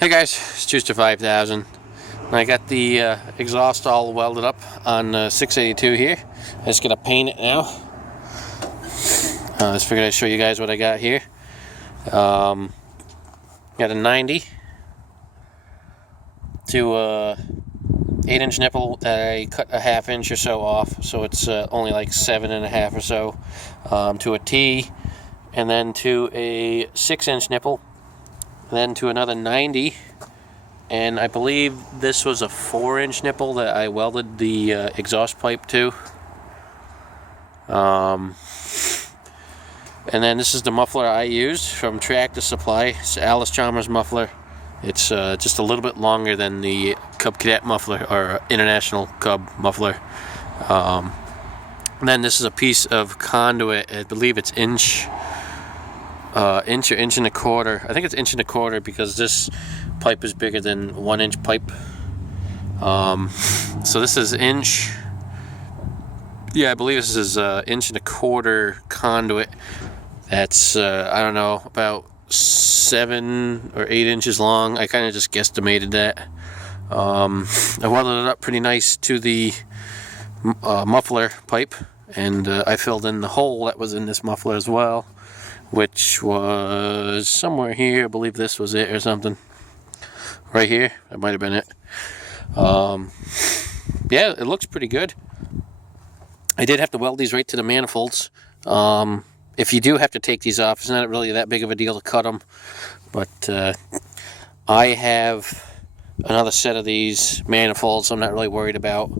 Hey guys, it's Juicer 5000. I got the exhaust all welded up on 682 here. I'm just gonna paint it now. Just figured I'd show you guys what I got here. Got a 90 to 8-inch nipple that I cut a ½ inch or so off, so it's only like 7.5 or so, to a T, and then to a 6-inch nipple, then to another 90, and I believe this was a 4-inch nipple that I welded the exhaust pipe to. And then this is the muffler I used from Tractor Supply. It's Alice Chalmers muffler. It's just a little bit longer than the Cub Cadet muffler, or International Cub muffler. And then this is a piece of conduit. I believe it's inch or inch and a quarter. I think it's inch and a quarter because this pipe is bigger than 1-inch pipe. So this is inch. Yeah, I believe this is inch and a quarter conduit. That's I don't know, about 7 or 8 inches long. I kind of just guesstimated that. I welded it up pretty nice to the muffler pipe, and I filled in the hole that was in this muffler as well, which was somewhere here. I believe this was it or something. Right here, that might have been it. Yeah, it looks pretty good. I did have to weld these right to the manifolds. If you do have to take these off, it's not really that big of a deal to cut them. But I have another set of these manifolds, so I'm not really worried about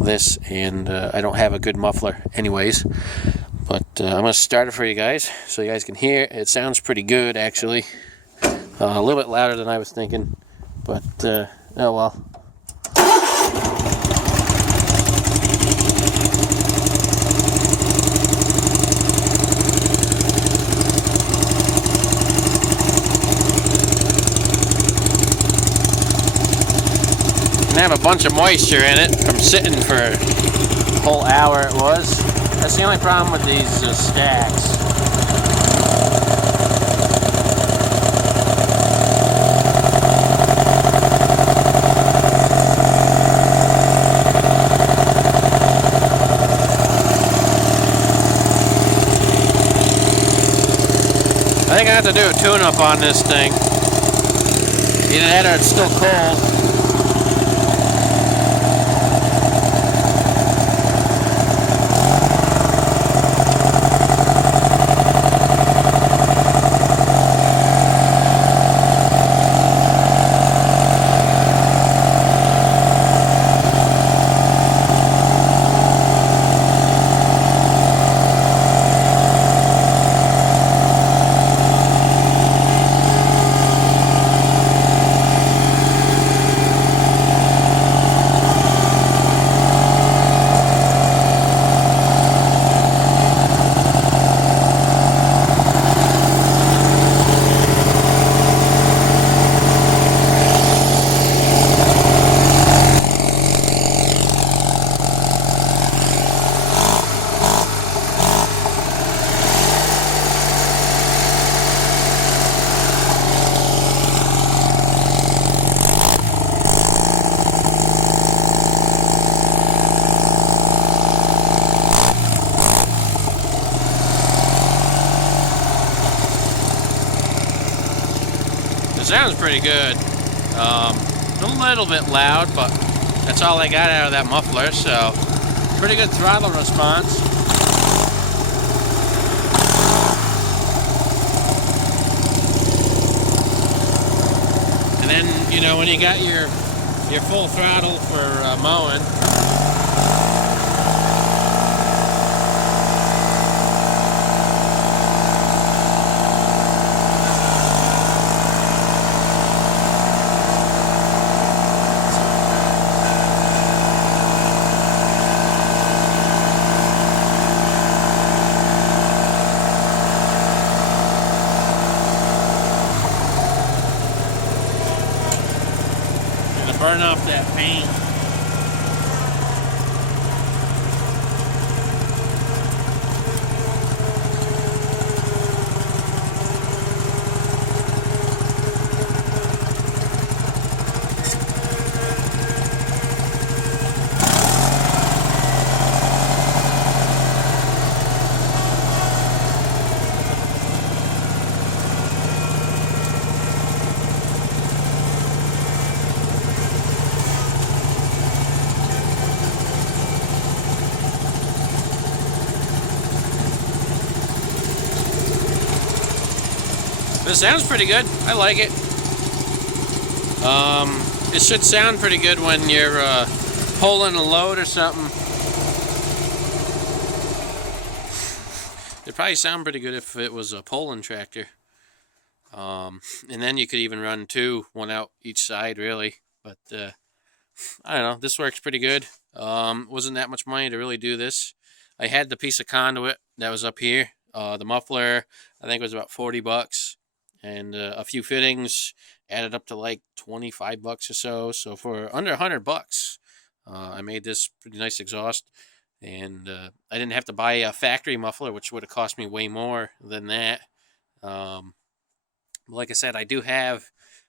this. And I don't have a good muffler anyways. But I'm going to start it for you guys so you guys can hear. It sounds pretty good, actually. A little bit louder than I was thinking. But, oh well. And have a bunch of moisture in it from sitting for a whole hour it was. That's the only problem with these stacks. I think I have to do a tune-up on this thing. Either that or it's still cold. It sounds pretty good. A little bit loud, but that's all I got out of that muffler, so pretty good throttle response. And then, you know, when you got your full throttle for mowing, burn off that paint. It sounds pretty good. I like it. It should sound pretty good when you're pulling a load or something. It'd probably sound pretty good if it was a pulling tractor. And then you could even run two, one out each side, really. But I don't know. This works pretty good. Wasn't that much money to really do this. I had the piece of conduit that was up here. The muffler, I think it was about $40, and a few fittings added up to like $25 or so. So for under $100, I made this pretty nice exhaust, and I didn't have to buy a factory muffler, which would have cost me way more than that. Like I said, I do have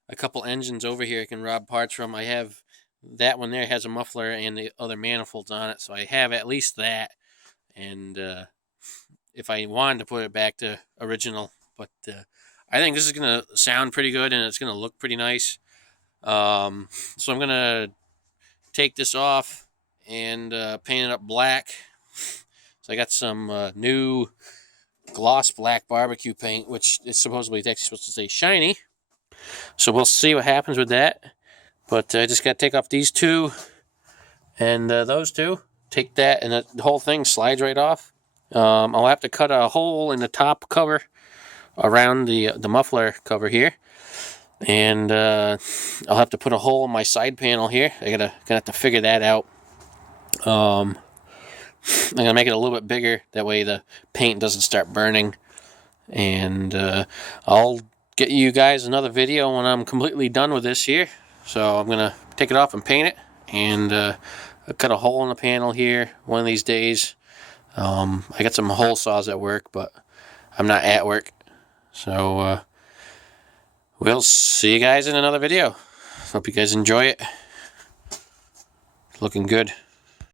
a couple engines over here I can rob parts from. I have that one there has a muffler and the other manifolds on it, so I have at least that. And if I wanted to put it back to original, but I think this is going to sound pretty good and it's going to look pretty nice. So I'm going to take this off and paint it up black. So I got some new gloss black barbecue paint, which is supposedly it's actually supposed to say shiny. So we'll see what happens with that. But I just got to take off these two and those two. Take that, and the whole thing slides right off. I'll have to cut a hole in the top cover around the muffler cover here, and I'll have to put a hole in my side panel here. Gonna have to figure that out. I'm gonna make it a little bit bigger, that way the paint doesn't start burning. And I'll get you guys another video when I'm completely done with this here. So I'm gonna take it off and paint it, and I'll cut a hole in the panel here one of these days. I got some hole saws at work, but I'm not at work. So we'll see you guys in another video. Hope you guys enjoy it. Looking good.